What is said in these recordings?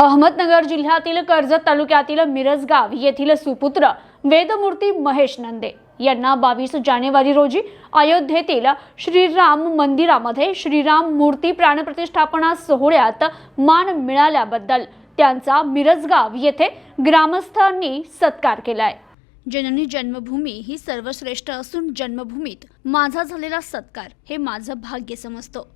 अहमदनगर जिल्ह्यातील कर्जत तालुक्यातील मिरजगाव येथील सुपुत्र वेदमूर्ती महेश नंदे यांना बावीस जानेवारी रोजी अयोध्येतील श्रीराम मंदिरामध्ये श्रीराम मूर्ती प्राणप्रतिष्ठापना सोहळ्यात मान मिळाल्याबद्दल त्यांचा मिरजगाव येथे ग्रामस्थांनी सत्कार केलाय. जननी जन्मभूमी ही सर्वश्रेष्ठ असून जन्मभूमीत माझा झालेला सत्कार हे माझं भाग्य समजतो.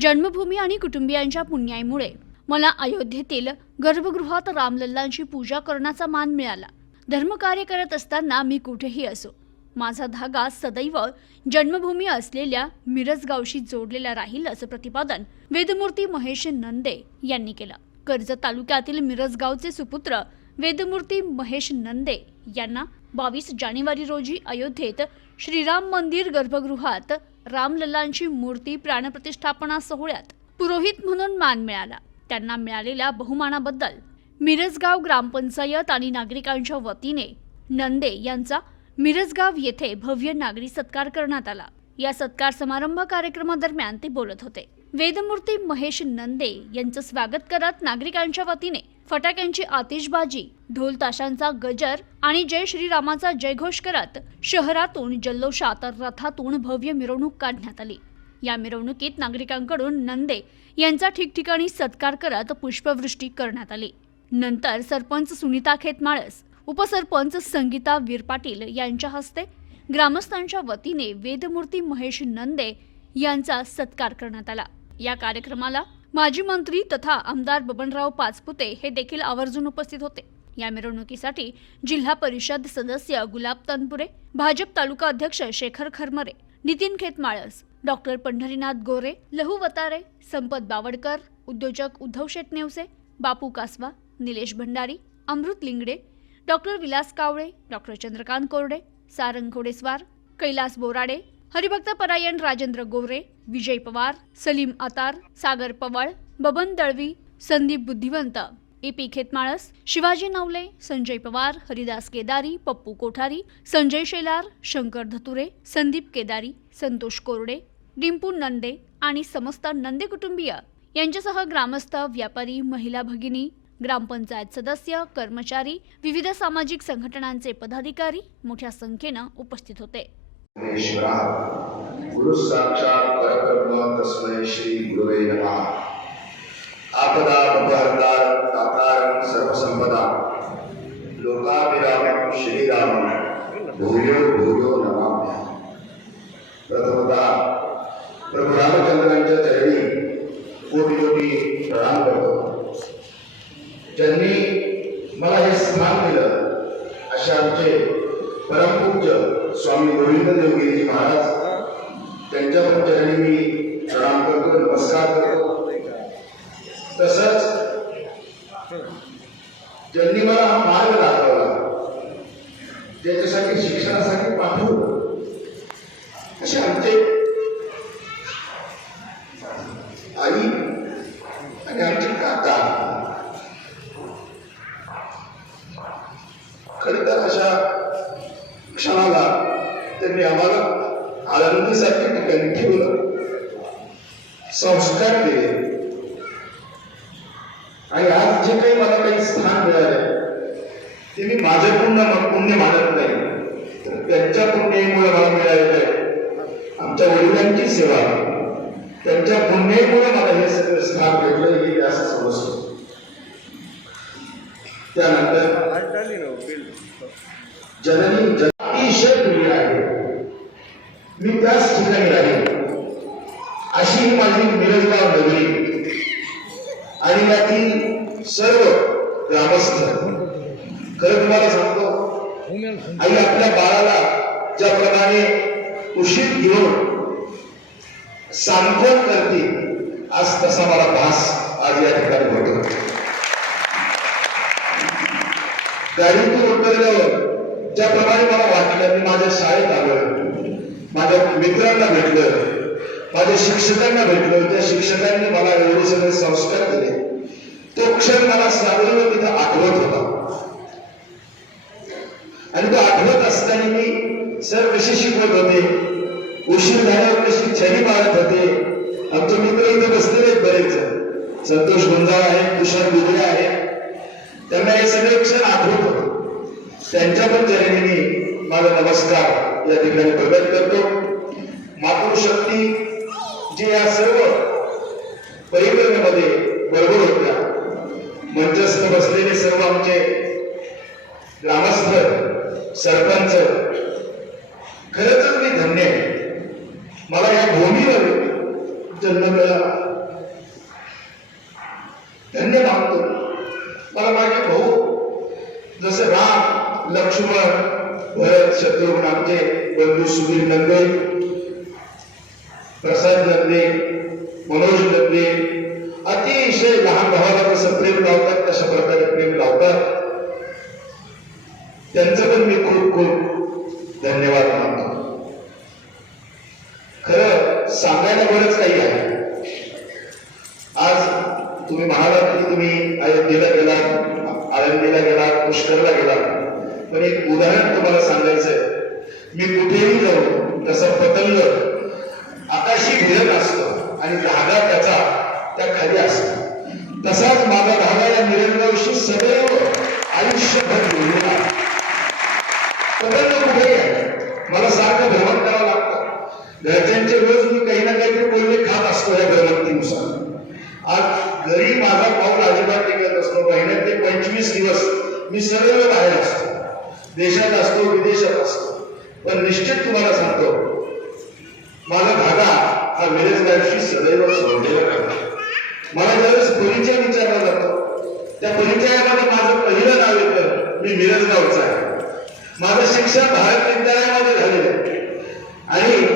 जन्मभूमी आणि कुटुंबियांच्या पुण्याईमुळे मला अयोध्येतील गर्भगृहात रामलल्लांची पूजा करण्याचा मान मिळाला. धर्मकार्य करत असताना मी कुठेही असो माझा धागा सदैव जन्मभूमी असलेल्या मिरजगावशी जोडलेला राहील असं प्रतिपादन वेदमूर्ती महेश नंदे यांनी केलं. कर्जत तालुक्यातील मिरजगावचे सुपुत्र वेदमूर्ती महेश नंदे यांना बावीस जानेवारी रोजी अयोध्येत श्रीराम मंदिर गर्भगृहात रामलल्लांची मूर्ती प्राणप्रतिष्ठापना सोहळ्यात पुरोहित म्हणून मान मिळाला. त्यांना मिळालेल्या बहुमानाबद्दल. मिरजगाव ग्रामपंचायत आणि नागरिकांच्या वतीने नंदे यांचा मिरजगाव येथे भव्य नागरी सत्कार करण्यात आला. या सत्कार समारंभ कार्यक्रमादरम्यान ते बोलत होते. वेदमूर्ती महेश नंदे यांचं स्वागत करत नागरिकांच्या वतीने फटाक्यांची आतिषबाजी ढोल ताशांचा गजर आणि जय श्रीरामाचा जयघोष करत शहरातून जल्लोषात रथातून भव्य मिरवणूक काढण्यात आली. या मिरवणुकीत नागरिकांकडून नंदे यांचा ठिकठिकाणी सत्कार करत पुष्पवृष्टी करण्यात आली. नंतर सरपंच सुनीता खेतमाळस उपसरपंच संगीता वीर पाटील यांच्या हस्ते ग्रामस्थांच्या वतीने वेदमूर्ती महेश नंदे यांचा सत्कार करण्यात आला. या कार्यक्रमाला माजी मंत्री तथा आमदार बबनराव पाचपुते हे देखील आवर्जून उपस्थित होते. या मिरवणुकीसाठी जिल्हा परिषद सदस्य गुलाब तनपुरे भाजप तालुका अध्यक्ष शेखर खरमरे नितीन खेतमाळस डॉक्टर पंढरीनाथ गोरे लहू वतारे संपत बावडकर उद्योजक उद्धव शेटनेवसे बापू कासवा निलेश भंडारी अमृत लिंगडे डॉक्टर विलास कावळे डॉक्टर चंद्रकांत कोरडे सारंग घोडेस्वार कैलास बोराडे हरिभक्त परायण राजेंद्र गोरे विजय पवार सलीम आतार सागर पवाळ बबन दळवी संदीप बुद्धिवंत ए पी खेतमाळस शिवाजी नवले संजय पवार हरिदास केदारी पप्पू कोठारी संजय शेलार शंकर धतुरे संदीप केदारी संतोष कोरडे डिंपू नंदे आणि समस्त नंदे कुटुंबीय यांच्यासह ग्रामस्थ व्यापारी महिला भगिनी ग्रामपंचायत सदस्य कर्मचारी विविध सामाजिक संघटनांचे पदाधिकारी मोठ्या संख्येनं उपस्थित होते. गुरु साक्षात परब्रह्म तस्मै श्री गुरुवे नमः। आपदा सर्वसंपदा। लोकाभिरामं श्रीरामं। भूयो भूयो नमाम्यहं प्रथमतः प्रभू रामचंद्रांच्या चरणी कोटी कोटी प्रणाम करतो ज्यांनी मला हे स्थान दिलं अशा आमचे परमपूज्य स्वामी गोविंद देवगिरीजी महाराज त्यांच्या पण चरणी मी प्रणाम करतो नमस्कार करतो. तसंच ज्यांनी मला हा मार्ग दाखवला ज्याच्यासाठी शिक्षणासाठी पाठवलं असे आमचे आई आणि आमचे काका खरं तर अशा क्षणाला त्यांनी आम्हाला आनंदीसाठी ठिकाणी ठेवलं संस्कार दिले आणि आज जे काही मला काही स्थान मिळालं ते मी माझे पुण्य पुण्य मानत नाही. तर त्यांच्या पुण्यामुळे मला मिळालेलं आहे. आमच्या वडिलांची सेवा. त्यांच्या पुण्यामुळे मला हे सगळं स्थान भेटलं हे असं समजतो. त्यानंतर जननी जन अतिशय प्रिय आहे. मी त्याच ठिकाणी अशी माझी मिरजगाव नगरी आणि यातील सर्व ग्रामस्थ. खरं तुम्हाला सांगतो आई आपल्या बाळाला ज्याप्रमाणे उशीर घेऊन सांत्वन करते आज तसा मला भास आज या ठिकाणी भेटतो गाडीतून उतरल्यावर ज्याप्रमाणे मला वाटलं मी माझ्या शाळेत आलो. माझ्या मित्रांना भेटलं. माझ्या शिक्षकांना भेटलं त्या शिक्षकांनी मला एवढे सगळे संस्कार दिले. तो क्षण मला सावलीवर तिथं आठवत होता. आणि तो आठवत असताना मी सर कशी शिकवत होते? उशीर झाल्यावर कशी छडी मारत होते? आमचे मित्र इथे बसलेले बरेच. संतोष गुंजाळ आहे तुषार गुजरे आहे. त्यांना हे सगळे क्षण आठवत होते. त्यांच्या पण चरणीने माझा नमस्कार या ठिकाणी प्रगत करतो. मातृशक्ती जी या सर्व परिक्रमेमध्ये बरोबर होत्या. मंचस्थ बसलेले सर्व आमचे ग्रामस्थ सरपंच खरंच मी धन्य आहे. मला या भूमीवर जन्म मिळाला. धन्य मानतो. मला माझे भाऊ जसं राम लक्ष्मण भरत शत्रुघ्न आमचे बंधू सुधीर नंदे प्रसाद नंदे मनोज नंदे अतिशय लहान भावाला कसं प्रेम लावतात तशा प्रकारे प्रेम लावतात. त्यांचं पण मी खूप खूप धन्यवाद मानतो. खरं सांगायला बरंच काही आहे. आज तुम्ही म्हणालात की तुम्ही अयोध्येला गेलात आळंदीला गेलात पुष्करला गेलात. पण एक उदाहरण तुम्हाला सांगायचं मी कुठेही जाऊ तसं पतंग आकाशी भिरत असतो आणि धागा त्याचा त्या खाली असतो. तसाच माझा धागा या निरंगाविषयी सदैव आयुष्यभर जोडलेला आहे. कुठेही आहे? मला सारखं भ्रमण करावं लागतं. घरच्यांचे रोज मी काही ना काहीतरी बोलणे खात असतो या भ्रमंतीनुसार. आज घरी माझा पाऊल अजिबात टिकत असतो महिन्यात ते पंचवीस दिवस मी सगळं बाहेर असतो. देशात असतो विदेशात असतो. पण निश्चित तुम्हाला सांगतो माझा धागा हा मिरजगावशी सदैव जोडलेला आहे. मला ज्यावेळेस परिचय विचारला जातो त्या परिचयामध्ये माझं पहिलं नाव येतं मी मिरजगावचा आहे. माझं शिक्षण भारत विद्यालयामध्ये झालेलं आहे. आणि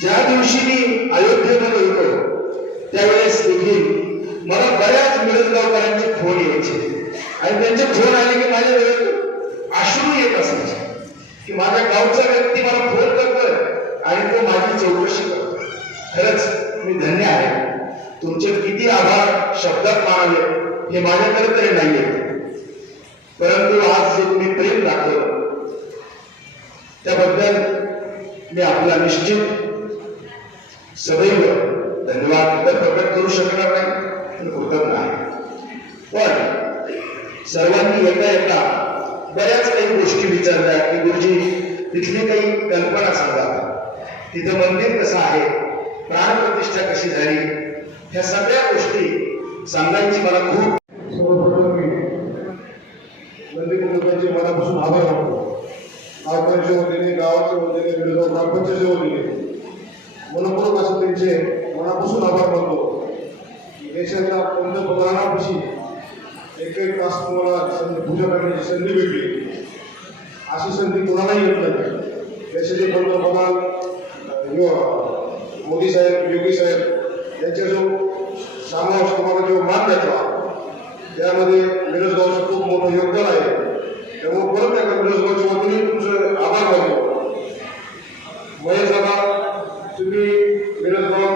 ज्या दिवशी मी अयोध्येमध्ये होतो त्यावेळेस देखील मला बऱ्याच मिरजगावकरांचे फोन यायचे. आणि त्यांचे फोन आले की माझ्या वेळेत अश्रू येत असायचे की माझ्या गावचा व्यक्ती मला फोन करतोय. आणि ते माझी चौकशी करतोय खरंच मी धन्य आहे. तुमचे किती आभार शब्दात मानावे हे माझ्याकडे तरी नाहीये. परंतु आज जे तुम्ही प्रेम दाखवलं त्याबद्दल मी आपला निश्चित सदैव धन्यवाद तर प्रकट करू शकणार नाही कृतज्ञ आहे. पण सर्वांनी येता येता बऱ्याच काही गोष्टी विचारल्या की गुरुजी तिथली काही कल्पना सांगा. तिथं मंदिर कसं आहे प्राणप्रतिष्ठा कशी झाली ह्या सगळ्या गोष्टी सांगायची मला खूप सर्वप्रथम मी नंदी कुटुंबाचे मनापासून आभार मानतो. गावकऱ्याच्या वतीने गावाच्या वतीने विरोधात ग्रामपंचायतच्या वतीने मनपूर्वक असं त्यांचे मनापासून आभार मानतो. देशाच्या पंतप्रधानापाशी एक एक तास तुम्हाला संधी पूजा करण्याची संधी भेटली. अशी संधी कोणालाही येत नाही. देशाचे पंतप्रधान मोदी साहेब योगी साहेब यांच्या जो समावेश तुम्हाला जो मान भेटला त्यामध्ये मिरजगावचं खूप मोठं योगदान आहे त्यामुळे परत एकदा मिरजगावच्या वतीने तुमचं आभार मानतो महेश दादा तुम्ही मिरजगाव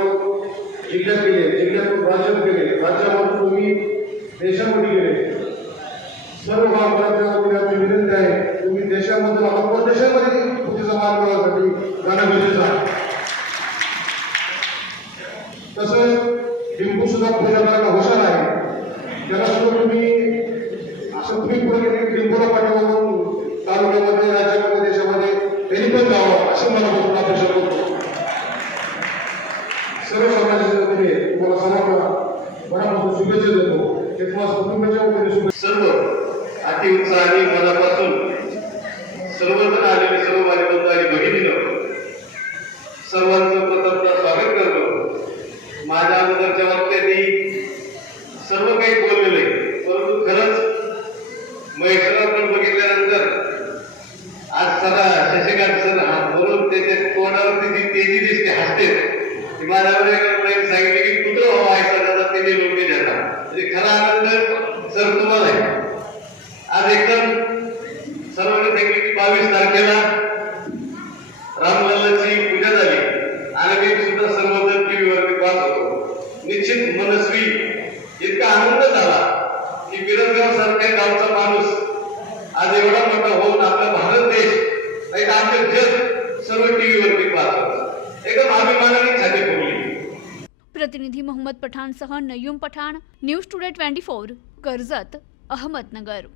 जिल्ह्यात गेले जिल्ह्यातून राज्यात गेले राज्यामधून तुम्ही देशामध्ये गेले तुम्ही पुढे गेले की पाठवून तालुक्यामध्ये राज्यामध्ये देशामध्ये त्यांनी पण जावं असं मला बघून अपेक्षा करतो. सर्व समाजाच्या वतीने तुम्हाला सर्वांना मनापासून शुभेच्छा देतो ते तुम्हाला कुटुंबाच्या वतीने सर्व अति उत्साहाने मनापासून सर्वजण आलेले सर्व माझे बंधू आणि भगिनीनं सर्वांचं प्रथमतः स्वागत करतो माझ्या अगोदरच्या वक्त्यांनी सर्व काही बोललेलं आहे परंतु खरंच महेश्वराकडे बघितल्यानंतर आज सदा शशिकांत सर हा बोलून त्याच्या तोंडावरती जी तेजी दिसते हसते ती माझ्यावर सांगितले की कुठं व्हायचा आहे सदाचा त्यांनी लोक देतात म्हणजे खरा आनंद सर तुम्हाला आहे आज एकदम सर्वांनी सांगितले की बावीस तारखेला रामलल्लाची पूजा झाली आणि मी सुद्धा सर्वजण टीव्हीवरती पाहत होतो निश्चित मनस्वी इतका आनंद झाला की बिरजगाव सारख्या गावचा माणूस आज एवढा मोठा होऊन आपला भारत देश नाही तर आपलं जग सर्व टीव्हीवरती पाहत. होतं एकदम अभिमानाने झाले प्रतिनिधी Mohammed पठाणसह Nayum Pathan news today twenty four Karjat Ahmednagar.